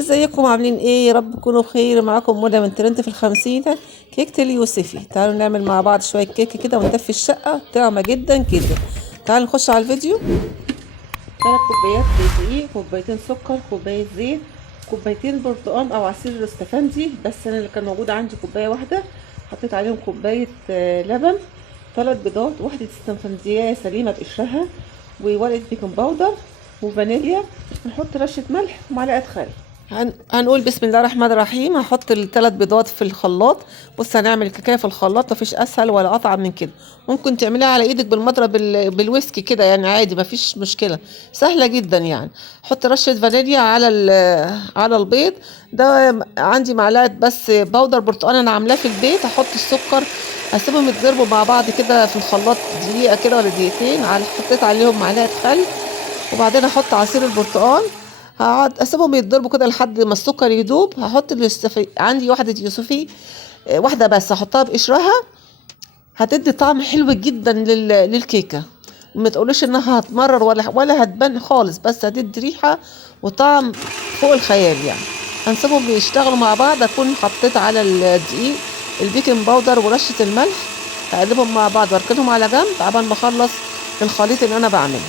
ازيكم عاملين ايه؟ يا رب تكونوا بخير. معاكم منى من ترند في الخمسينة، كيكة اليوسفي. تعالوا نعمل مع بعض شوية كيكة كده وندفي الشقة، طعمة جدا كده. تعالوا نخش على الفيديو. 3 كوبايات دقيق، كوبايتين سكر، كوباية زيت، كوبايتين برتقال او عصير استفندي، بس انا اللي كان موجود عندي كوباية واحدة. حطيت عليهم كوباية لبن، 3 بيضات، واحدة استفندية سليمة بقشرها، وورقة بيكنج باودر، وفانيليا. نحط رشة ملح ومعلقة خل. هنقول بسم الله الرحمن الرحيم. هحط ال3 بيضات في الخلاط. بص، هنعمل الكيكه في الخلاط، مفيش اسهل ولا اطعم من كده. ممكن تعمليها على ايدك بالمضرب بالويسكي كده، يعني عادي مفيش مشكله، سهله جدا يعني. حط رشه فانيليا على البيض ده. عندي معلقه بس بودر برتقال انا عاملاه في البيت. هحط السكر، هسيبهم يتضربوا مع بعض كده في الخلاط دقيقه كده ولا دقيقتين. حطيت عليهم معلقه خل، وبعدين احط عصير البرتقال. هقعد اسيبهم يتضربوا كده لحد ما السكر يدوب. هحط عندي واحدة يوسفي، واحدة بس هحطها بقشرها. هتدي طعم حلو جدا للكيكة. ما تقولوش انها هتمرر ولا هتبان خالص، بس هتدي ريحة وطعم فوق الخيال يعني. هنسيبهم يشتغلوا مع بعض. اكون حطيت على الدقيق البيكنج باودر ورشة الملح. هقلبهم مع بعض واركنهم على جنب عبال ما اخلص الخليط اللي انا بعمله.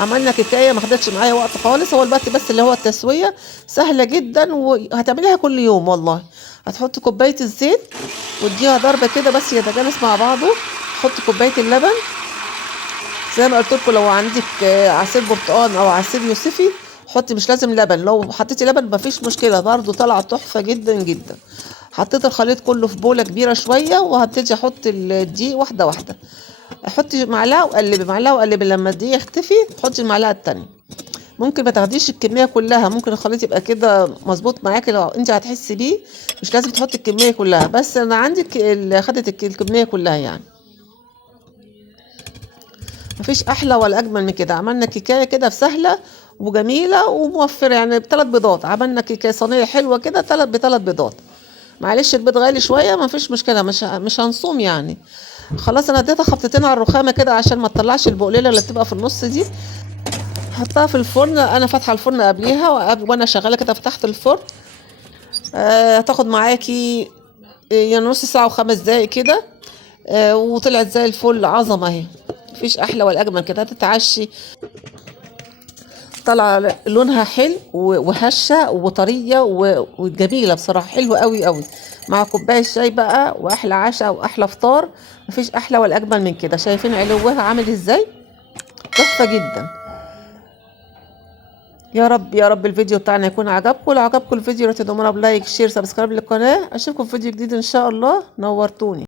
عملنا كيكايه ما خدتش معايا وقت خالص. هو الوقت بس اللي هو التسويه، سهله جدا وهتعمليها كل يوم والله. هتحطي كوبايه الزيت واديها ضربه كده بس يتجانس مع بعضه. حطي كوبايه اللبن زي ما قلت لكم. لو عندك عصير برتقال او عصير يوسفي حطي، مش لازم لبن. لو حطيتي لبن مفيش مشكله برضه، طالعه تحفه جدا جدا. حطيت الخليط كله في بوله كبيره شويه، وهبتدي احط الدقيق واحده واحده. حطي معلقه وقلبي، معلقه وقلبي، لما الدقيق يختفي حطي المعلقه التانية. ممكن ما تاخديش الكميه كلها، ممكن الخليط يبقى كده مظبوط معاكي لو انت هتحسي بيه. مش لازم تحطي الكميه كلها، بس انا عندك اللي خدت الكميه كلها يعني. مفيش احلى ولا اجمل من كده. عملنا كيكايه كده سهله وجميله وموفره يعني. ب3 بيضات عملنا كيكه صينيه حلوه كده، ب3 بيضات. معلش البيض غالي شويه، مفيش مشكله، مش هنصوم يعني. خلاص انا اديتها خبطتين على الرخامه كده عشان ما تطلعش البقليله اللي بتبقى في النص دي. حطها في الفرن. انا فاتحه الفرن قبليها، وانا شغاله كده فتحت الفرن. هتاخد معاكي يعني نص ساعه و5 دقايق كده. وطلعت زي الفل، عظمه اهي. مفيش احلى ولا اجمل كده. هتتعشي طالعه لونها حلو وهشه وطريه وجميله بصراحه، حلوه قوي قوي مع كوبايه شاي بقى، واحلى عشاء واحلى فطار. مفيش احلى ولا اجمل من كده. شايفين علوها عامل ازاي؟ تحفه جدا. يا رب يا رب الفيديو بتاعنا يكون عجبكم. لو عجبكم الفيديو لا تنسوا بلايك شير سبسكرايب للقناه. اشوفكم في فيديو جديد ان شاء الله. نورتوني.